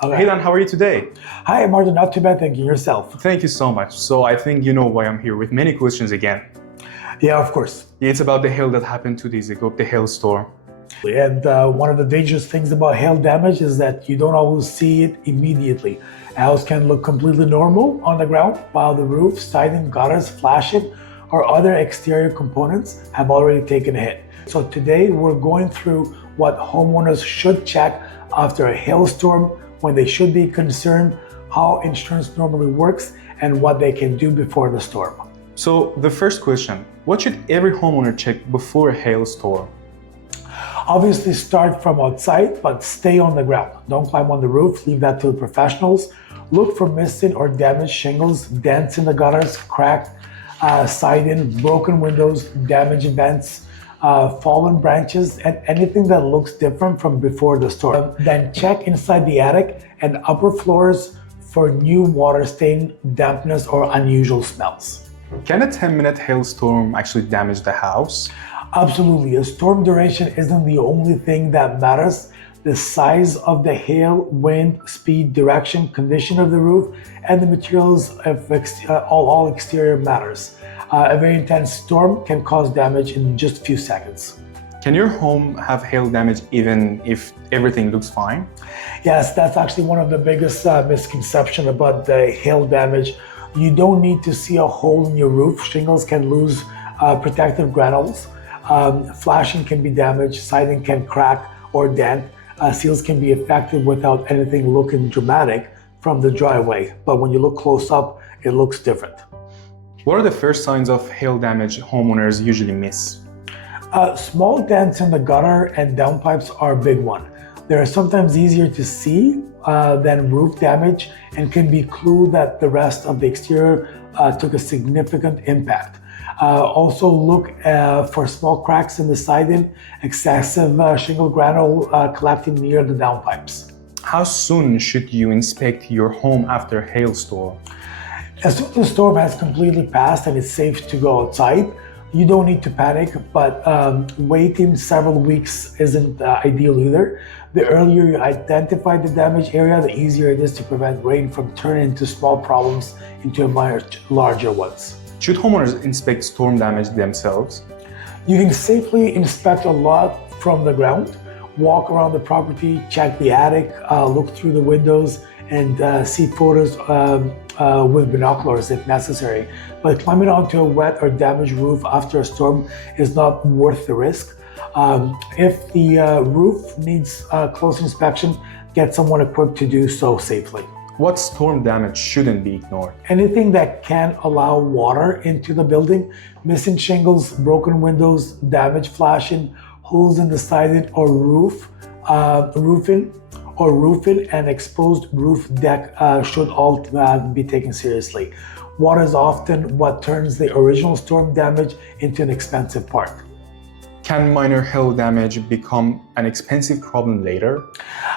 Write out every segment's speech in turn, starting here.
Hey Dan, how are you today? Hi, Martin. Not too bad, thank you. Yourself? Thank you so much. So I think you know why I'm here with many questions again. Yeah, of course. It's about the hail that happened 2 days ago, the hailstorm. And one of the dangerous things about hail damage is that you don't always see it immediately. A house can look completely normal on the ground, while the roof, siding, gutters, flashing, or other exterior components have already taken a hit. So today we're going through what homeowners should check after a hailstorm, when they should be concerned, how insurance normally works, and what they can do before the storm. So the first question, what should every homeowner check before a hailstorm? Obviously start from outside, but stay on the ground. Don't climb on the roof, leave that to the professionals. Look for missing or damaged shingles, dents in the gutters, cracked siding, broken windows, damaged vents, fallen branches, and anything that looks different from before the storm. Then check inside the attic and upper floors for new water stain, dampness, or unusual smells. Can a 10-minute hailstorm actually damage the house? Absolutely. A storm duration isn't the only thing that matters. The size of the hail, wind, speed, direction, condition of the roof, and the materials of all exterior matters. A very intense storm can cause damage in just a few seconds. Can your home have hail damage even if everything looks fine? Yes, that's actually one of the biggest misconceptions about the hail damage. You don't need to see a hole in your roof. Shingles can lose protective granules. Flashing can be damaged, siding can crack or dent. Seals can be affected without anything looking dramatic from the driveway. But when you look close up, it looks different. What are the first signs of hail damage homeowners usually miss? Small dents in the gutter and downpipes are a big one. They're sometimes easier to see than roof damage and can be a clue that the rest of the exterior took a significant impact. Also look for small cracks in the siding, excessive shingle granule collecting near the downpipes. How soon should you inspect your home after a hailstorm? As soon as the storm has completely passed and it's safe to go outside, you don't need to panic, but waiting several weeks isn't ideal either. The earlier you identify the damaged area, the easier it is to prevent rain from turning into small problems into much larger ones. Should homeowners inspect storm damage themselves? You can safely inspect a lot from the ground. Walk around the property, check the attic, look through the windows, and see photos with binoculars if necessary. But climbing onto a wet or damaged roof after a storm is not worth the risk. If the roof needs close inspection, get someone equipped to do so safely. What storm damage shouldn't be ignored? Anything that can allow water into the building, missing shingles, broken windows, damaged flashing, holes in the siding or roofing, and exposed roof deck should all be taken seriously. Water is often what turns the original storm damage into an expensive part. Can minor hail damage become an expensive problem later?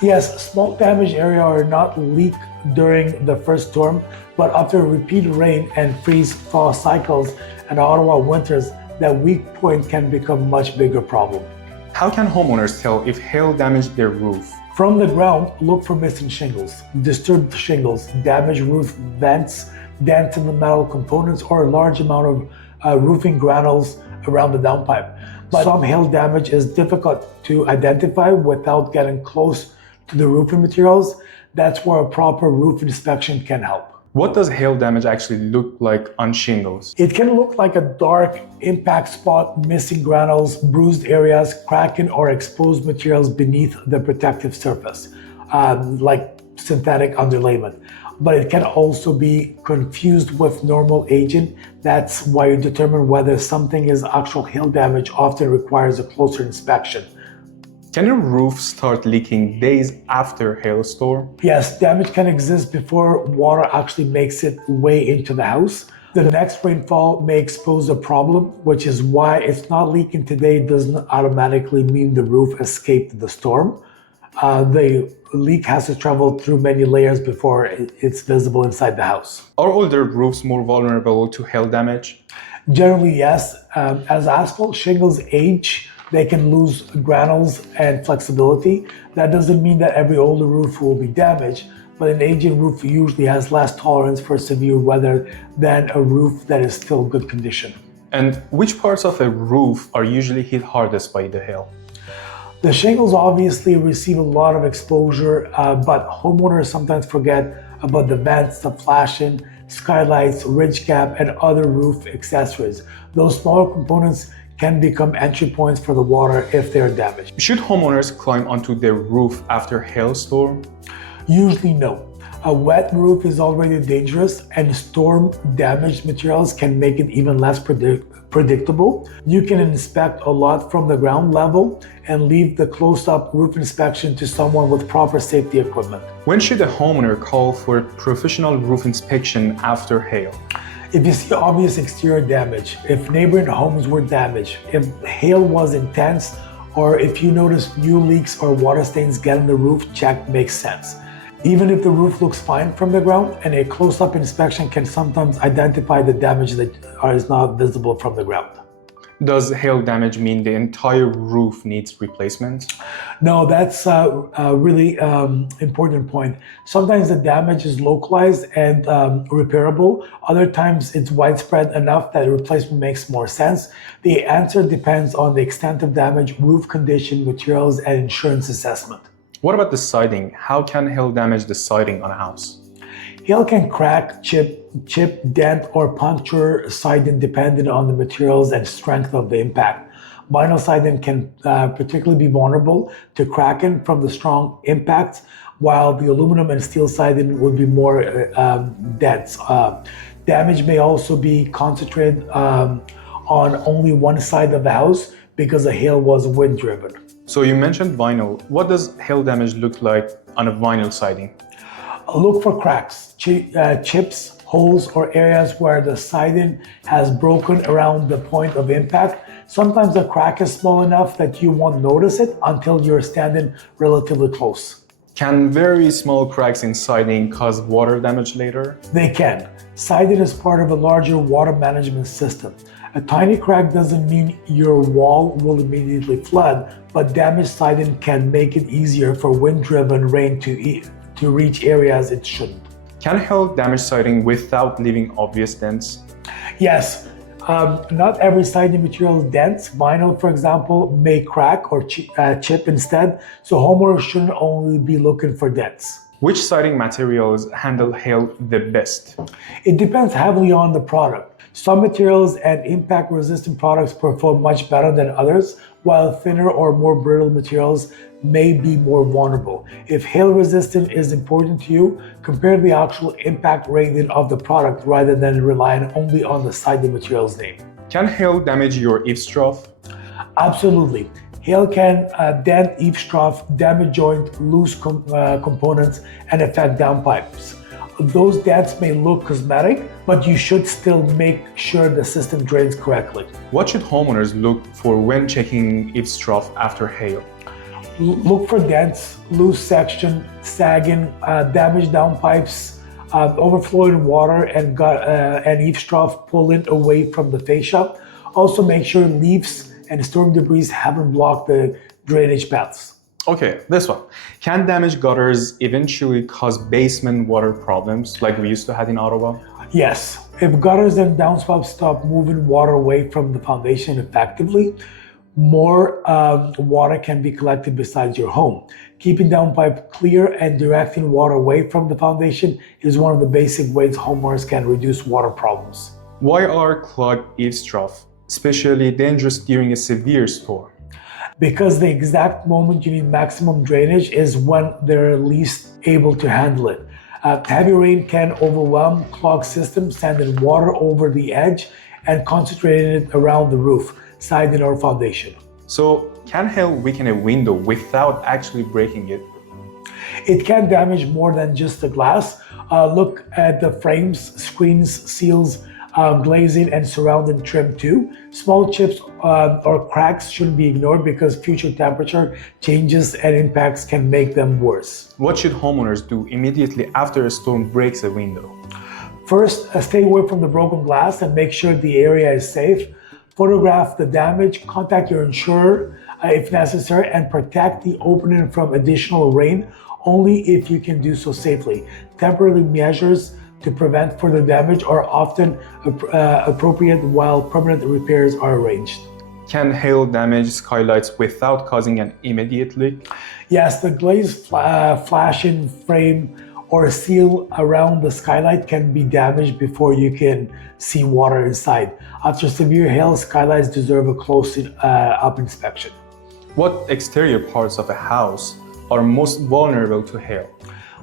Yes, small damage area are not leaked during the first storm, but after repeated rain and freeze-thaw cycles and Ottawa winters, that weak point can become a much bigger problem. How can homeowners tell if hail damaged their roof? From the ground, look for missing shingles, disturbed shingles, damaged roof vents, dents in the metal components, or a large amount of roofing granules around the downpipe. But some hail damage is difficult to identify without getting close to the roofing materials. That's where a proper roof inspection can help. What does hail damage actually look like on shingles? It can look like a dark impact spot, missing granules, bruised areas, cracking or exposed materials beneath the protective surface, like synthetic underlayment. But it can also be confused with normal aging. That's why you determine whether something is actual hail damage often requires a closer inspection. Can your roof start leaking days after hailstorm? Yes, damage can exist before water actually makes its way into the house. The next rainfall may expose a problem, which is why it's not leaking today doesn't automatically mean the roof escaped the storm. The leak has to travel through many layers before it's visible inside the house. Are older roofs more vulnerable to hail damage? Generally, yes. As asphalt shingles age, They can lose granules and flexibility. That doesn't mean that every older roof will be damaged, but an aging roof usually has less tolerance for severe weather than a roof that is still good condition. And which parts of a roof are usually hit hardest by the hail? The shingles obviously receive a lot of exposure, but homeowners sometimes forget about the vents, the flashing, skylights, ridge cap, and other roof accessories. Those smaller components can become entry points for the water if they're damaged. Should homeowners climb onto their roof after hailstorm? Usually no. A wet roof is already dangerous, and storm-damaged materials can make it even less predictable. You can inspect a lot from the ground level and leave the close-up roof inspection to someone with proper safety equipment. When should a homeowner call for professional roof inspection after hail? If you see obvious exterior damage, if neighboring homes were damaged, if hail was intense, or if you notice new leaks or water stains getting the roof checked, makes sense. Even if the roof looks fine from the ground, and a close-up inspection can sometimes identify the damage that is not visible from the ground. Does hail damage mean the entire roof needs replacement? No, that's a really important point. Sometimes the damage is localized and repairable. Other times it's widespread enough that a replacement makes more sense. The answer depends on the extent of damage, roof condition, materials, and insurance assessment. What about the siding? How can hail damage the siding on a house? Hail can crack, chip, dent, or puncture siding depending on the materials and strength of the impact. Vinyl siding can particularly be vulnerable to cracking from the strong impacts, while the aluminum and steel siding would be more dense. Damage may also be concentrated on only one side of the house because the hail was wind-driven. So you mentioned vinyl. What does hail damage look like on a vinyl siding? Look for cracks, chips, holes, or areas where the siding has broken around the point of impact. Sometimes the crack is small enough that you won't notice it until you're standing relatively close. Can very small cracks in siding cause water damage later? They can. Siding is part of a larger water management system. A tiny crack doesn't mean your wall will immediately flood, but damaged siding can make it easier for wind-driven rain to reach areas it shouldn't. Can hail damage siding without leaving obvious dents? Yes. Not every siding material is dense. Vinyl, for example, may crack or chip instead, so homeowners shouldn't only be looking for dents. Which siding materials handle hail the best? It depends heavily on the product. Some materials and impact-resistant products perform much better than others, while thinner or more brittle materials may be more vulnerable. If hail resistance is important to you, compare the actual impact rating of the product rather than relying only on the siding material's name. Can hail damage your eaves trough? Absolutely. Hail can dent eaves trough, damage joint, loose components, and affect downpipes. Those dents may look cosmetic, but you should still make sure the system drains correctly. What should homeowners look for when checking eaves trough after hail? Look for dents, loose section, sagging, damaged downpipes, overflowing water, and eaves trough pulling away from the fascia. Also make sure leaves and storm debris haven't blocked the drainage paths. Okay, this one. Can damaged gutters eventually cause basement water problems like we used to have in Ottawa? Yes. If gutters and downspouts stop moving water away from the foundation effectively, more water can be collected beside your home. Keeping downpipe clear and directing water away from the foundation is one of the basic ways homeowners can reduce water problems. Why are clogged eaves troughs especially dangerous during a severe storm? Because the exact moment you need maximum drainage is when they're least able to handle it. Heavy rain can overwhelm clogged systems, sending water over the edge and concentrating it around the roof, siding, or foundation. So, can hail weaken a window without actually breaking it? It can damage more than just the glass. Look at the frames, screens, seals, glazing, and surrounding trim too. Small chips or cracks shouldn't be ignored because future temperature changes and impacts can make them worse. What should homeowners do immediately after a storm breaks a window? First, stay away from the broken glass and make sure the area is safe. Photograph the damage, contact your insurer, if necessary, and protect the opening from additional rain only if you can do so safely. Temporary measures to prevent further damage are often appropriate while permanent repairs are arranged. Can hail damage skylights without causing an immediate leak? Yes, the glazed flashing frame or seal around the skylight can be damaged before you can see water inside. After severe hail, skylights deserve a close-up inspection. What exterior parts of a house are most vulnerable to hail?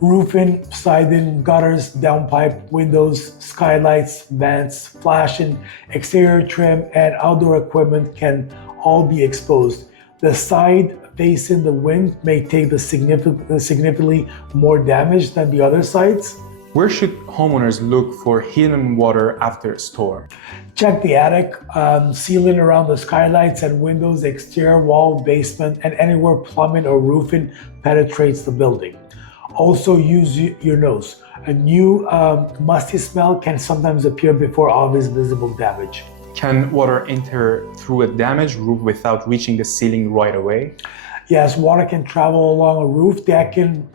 Roofing, siding, gutters, downpipe, windows, skylights, vents, flashing, exterior trim, and outdoor equipment can all be exposed. The side facing the wind may take the significantly more damage than the other sides. Where should homeowners look for hidden water after a storm? Check the attic, ceiling around the skylights and windows, exterior wall, basement, and anywhere plumbing or roofing penetrates the building. Also use your nose. A new musty smell can sometimes appear before obvious visible damage. Can water enter through a damaged roof without reaching the ceiling right away? Yes, water can travel along a roof, decking,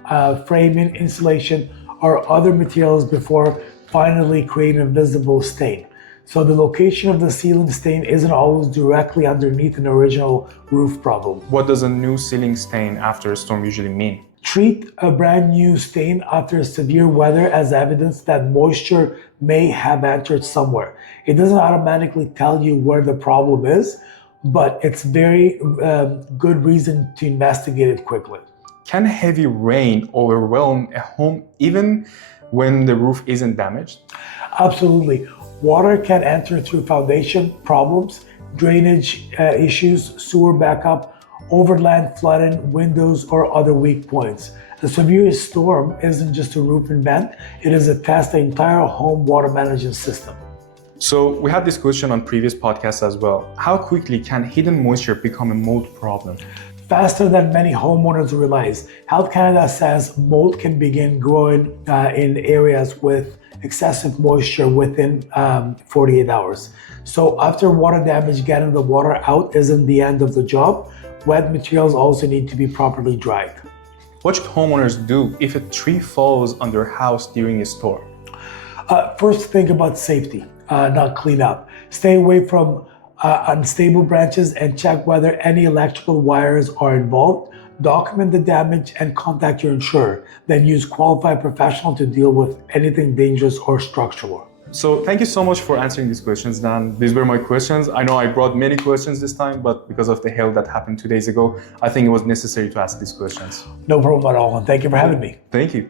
framing, insulation, or other materials before finally creating a visible stain. So the location of the ceiling stain isn't always directly underneath an original roof problem. What does a new ceiling stain after a storm usually mean? Treat a brand new stain after severe weather as evidence that moisture may have entered somewhere. It doesn't automatically tell you where the problem is, but it's very good reason to investigate it quickly. Can heavy rain overwhelm a home even when the roof isn't damaged? Absolutely. Water can enter through foundation problems, drainage issues, sewer backup, overland flooding, windows, or other weak points. The severe storm isn't just a roof event, it is a test the entire home water management system. So we had this question on previous podcasts as well. How quickly can hidden moisture become a mold problem? Faster than many homeowners realize. Health Canada says mold can begin growing in areas with excessive moisture within 48 hours. So after water damage, getting the water out isn't the end of the job. Wet materials also need to be properly dried. What should homeowners do if a tree falls on their house during a storm? First, think about safety, not cleanup. Stay away from unstable branches and check whether any electrical wires are involved. Document the damage and contact your insurer. Then use qualified professional to deal with anything dangerous or structural. So thank you so much for answering these questions, Dan. These were my questions. I know I brought many questions this time, but because of the hail that happened 2 days ago, I think it was necessary to ask these questions. No problem at all, and thank you for having me. Thank you.